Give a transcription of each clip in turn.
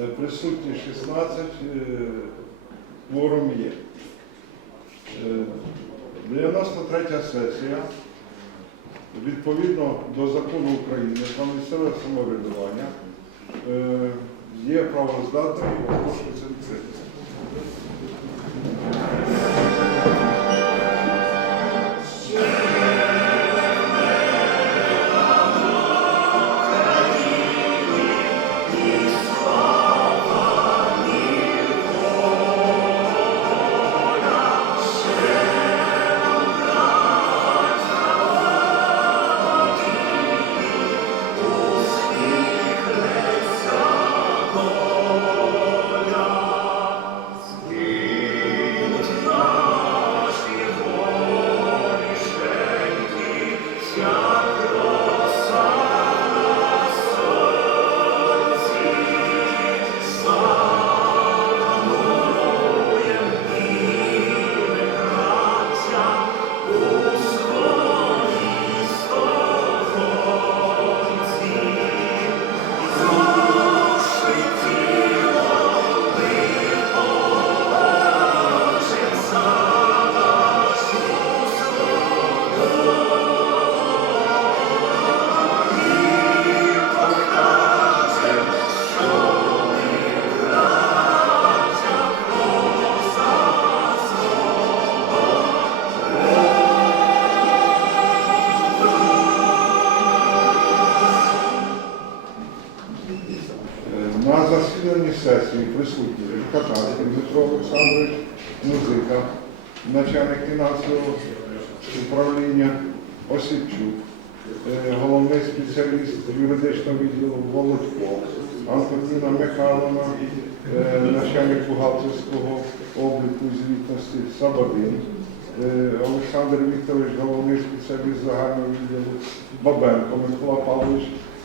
Е, Присутні 16, е, кворум є. Е, 93 сесія. Відповідно до закону України про місцеве самоврядування е, є правоздатною оголошується сесії присутні Катарський Дмитро Олександрович, музика, начальник фінансового управління Осіпчук, е, головний спеціаліст юридичного відділу Володько, Антоніна Михайловна, е, начальник бухгалтерського обліку і звітності Сабадин, е, Олександр Вікторович, головний спеціаліст загального відділу Бабенко Микола Павлович,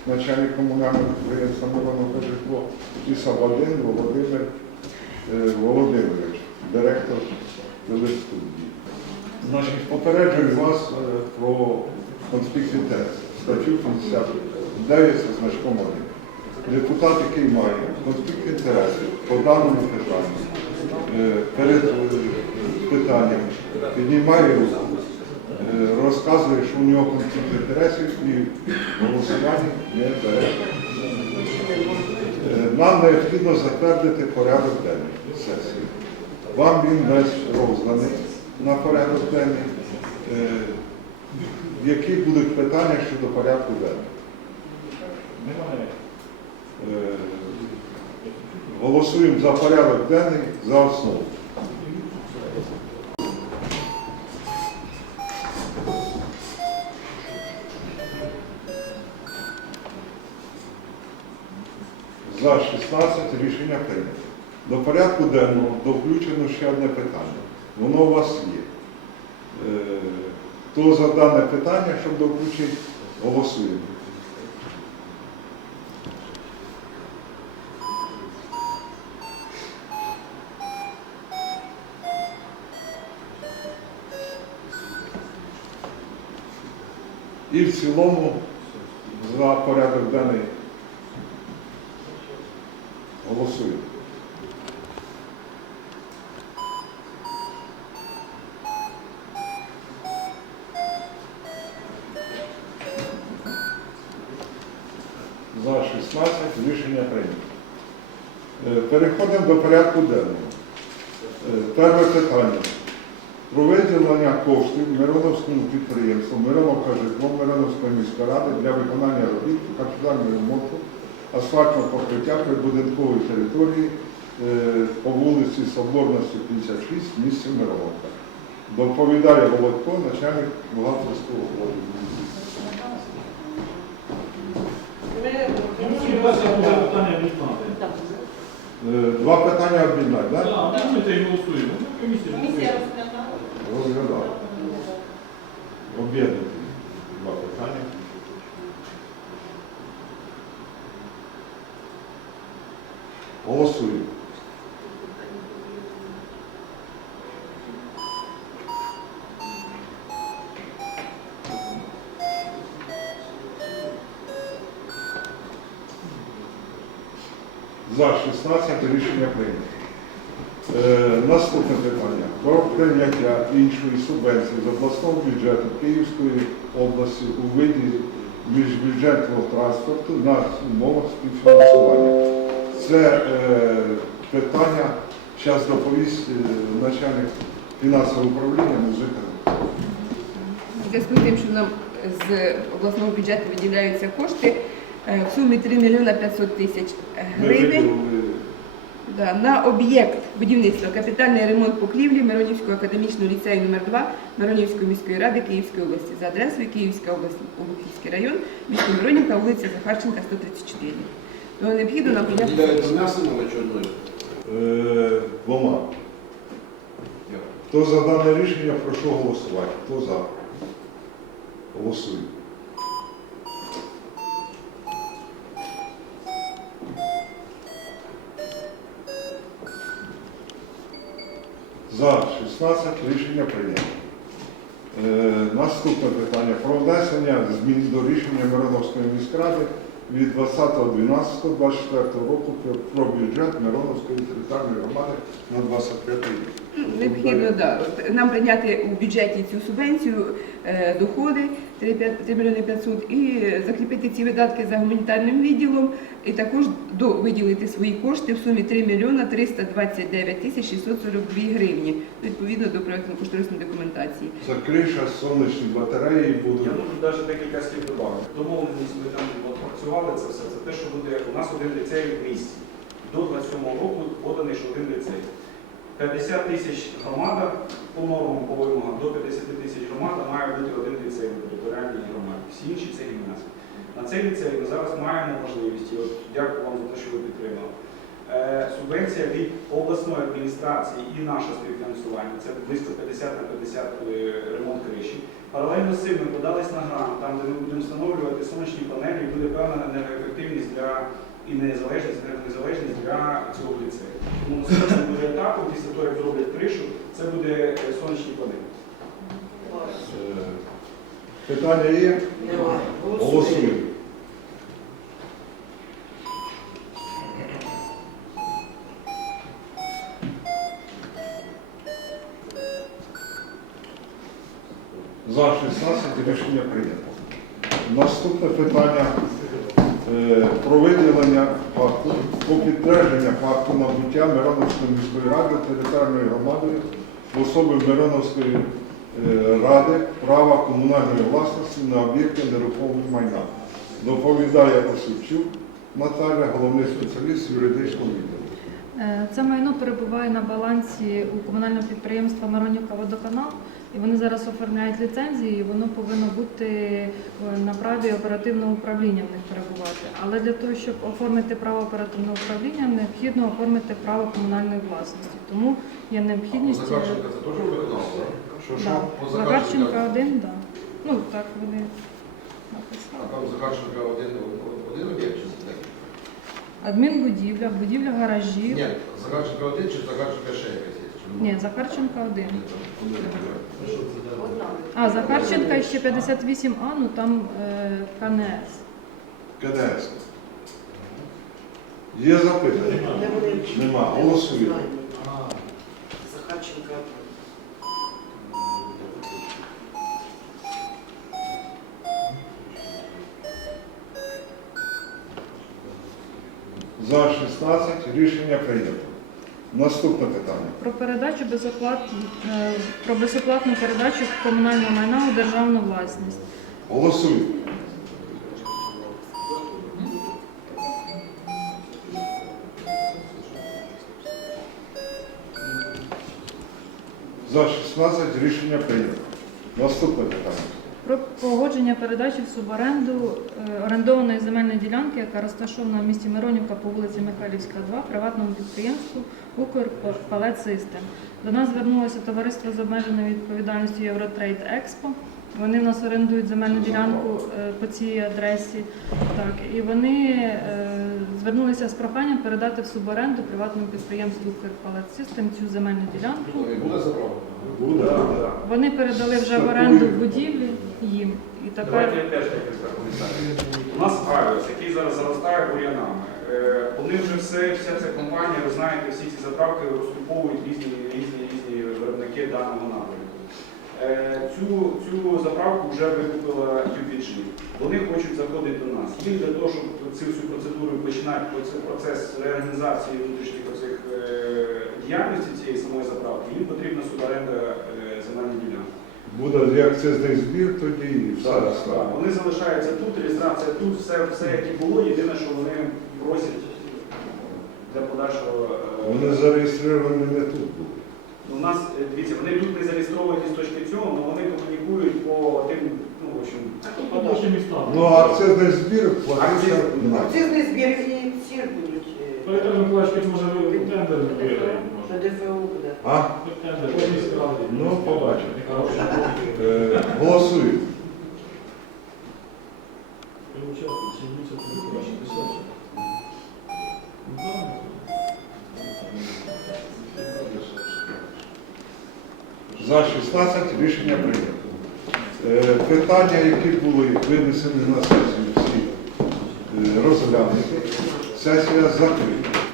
начальник комунального підприємства Миронов житло і Сабадин Володимир е, Володимирович, директор телестудії. Значить, попереджую вас е, про конфлікт інтересів. Статтю 59 зі значком 1. Депутат, який має конфлікт інтересів по даному питанню, е, перед питанням піднімає руку, розказує, що у нього конфлікт інтересів і голосування не бере. Е, Нам необхідно затвердити порядок денний сесії. Вам він весь розданий на порядок денний. Е, Які будуть питання щодо порядку денного? Е, Голосуємо за порядок денний за основу. За 16 рішення прийнято. До порядку денного до включено ще одне питання. Воно у вас є. Е, Хто за дане питання, щоб довключити, голосуємо. І в цілому за порядок денний голосуємо. За 16 рішення прийнято. Е, Переходимо до порядку денного. Е, Перше питання. Про виділення коштів Мироновському підприємству Мироновка житло Мироновської міської ради для виконання робіт по капітальному ремонту асфальтного покриття прибудинкової території е, по вулиці Соборності 56 в місті. Доповідає Володько, начальник. Ми питання відзнати. Е, Два питання об'єднати, так? Так, ми це і голосуємо. Ну, Комісія. комісія розглядала. Об'єднати два питання. Голосуємо. За 16 рішення прийнято. Е, наступне питання. Про прийняття іншої субвенції з обласного бюджету Київської області у виді міжбюджетного транспорту на умовах співфінансування. Це е, питання зараз доповість е, начальник фінансового управління музика. Зв'язку з тим, що нам з обласного бюджету виділяються кошти е, в сумі 3 мільйона 500 тисяч гривень да, на об'єкт будівництва капітальний ремонт покрівлі Миронівського академічного ліцею номер 2 Миронівської міської ради Київської області за адресою Київська область, Обухівський район, місто Миронівка, вулиця Захарченка, 134. Тому необхідно нам прийняти. Виділяють м'ясом чи одною? е, двома. Хто за дане рішення, прошу голосувати. Хто за? Голосуємо. За 16 рішення прийнято. Е, наступне питання про внесення змін до рішення Мироновської міськради від 20.12.24 року про, бюджет Мироновської територіальної громади на 25 рік. Необхідно да, нам прийняти у бюджеті цю субвенцію, е, доходи 3, 3 мільйони 500 і закріпити ці видатки за гуманітарним відділом і також до, виділити свої кошти в сумі 3 мільйона 329 тисяч 642 гривні відповідно до проєктно-кошторисної документації. Це криша, сонячні батареї будуть. Я можу навіть декілька слів додати. Домовленість ми там опрацювали це все. Це те, що буде у нас один ліцей в місті. До 27 року поданий ще один ліцей. 50 тисяч громада по нормам, по вимогам, до 50 тисяч громада має бути один ліцей в територіальній громаді. Всі інші це гімназії. На цей ліцей ми зараз маємо можливість, і от дякую вам за те, що ви підтримали. Е, Субвенція від обласної адміністрації і наше співфінансування це близько 50 на 50 е, ремонт криші. Паралельно з цим ми подались на грант, там де ми будемо встановлювати сонячні панелі, і буде певна енергоефективність для і незалежність, енергонезалежність для цього ліцею. Тому наступним буде етапом, після того, як зроблять кришу, це буде е, сонячні панелі. Е, Питання є? Немає. Голосуємо. За 16 рішення прийнято. Наступне питання про виділення факту, по підтвердження факту набуття Мироновської міської ради територіальною громадою особи Мироновської е, ради права комунальної власності на об'єкти нерухомого майна. Доповідає Осипчук Наталя, головний спеціаліст юридичного відділу. Е, Це майно перебуває на балансі у комунального підприємства Маронівка водоканал, і вони зараз оформляють ліцензії, і воно повинно бути е, на праві оперативного управління в них перебувати. Але для того, щоб оформити право оперативного управління, необхідно оформити право комунальної власності. Тому є необхідність. е, Захарченка це теж виконав, так? Що, да. Захарченка Захарченка. один, так. Ну так вони написали. А там Захарченка один, один об'єкт чи це? Адмінбудівля, будівля гаражів. Ні, Захарченка один чи Захарченка ще? Чи Ні, Захарченка один. А, Захарченка ще 58А, ну там е, КНС. КДС. Є запитання? Нема. Голосуємо. Захарченка. За 16 рішення прийнято. Наступне питання. Про передачу безоплатну е, про безоплатну передачу комунального майна у державну власність. Голосуємо. За 16 рішення прийнято. Наступне питання. Про погодження передачі в суборенду е, орендованої земельної ділянки, яка розташована в місті Миронівка по вулиці Михайлівська, 2, приватному підприємству «Укрпалет Систем». До нас звернулося товариство з обмеженою відповідальністю Євротрейд Експо Вони в нас орендують земельну ділянку е, по цій адресі. Так, і вони е, звернулися з проханням передати в суборенду приватному підприємству System цю земельну ділянку. Буде заправка. Буде. Вони передали вже в оренду будівлі їм. І тепер Давайте я теж декілька коментарів. У нас Авіос, який зараз заростає бур'янами. Е, Вони вже все, вся ця компанія, ви знаєте, всі ці заправки розкуповують різні, різні, різні виробники даного напрямку. Е, Цю, цю заправку вже викупила UPG. Вони хочуть заходити до нас. Їм для того, щоб цю всю процедуру починати, процес реорганізації внутрішніх оцих е, діяльності цієї самої заправки, їм потрібна суборенда земельної ділянки. Буде як акцизний збір, тоді і все Так, так. Вони залишаються тут, реєстрація тут, все, все як і було. Єдине, що вони просять для подальшого. е, Вони зареєстровані не тут були. У нас, е, дивіться, вони тут не зареєстровані з точки цього, але вони комунікують по тим, ну, в общем, міста. Ну, а акцизний збір платиться Акциз- на. Акцизний збір і ці будуть. е, Поэтому Миколаївич, може ви тендер виграєте? А? Ну, побачимо. Е, так. За 16 рішення прийнято. Е, Питання, які були винесені на сесію, всі е, розглянуті. Сесія закрита.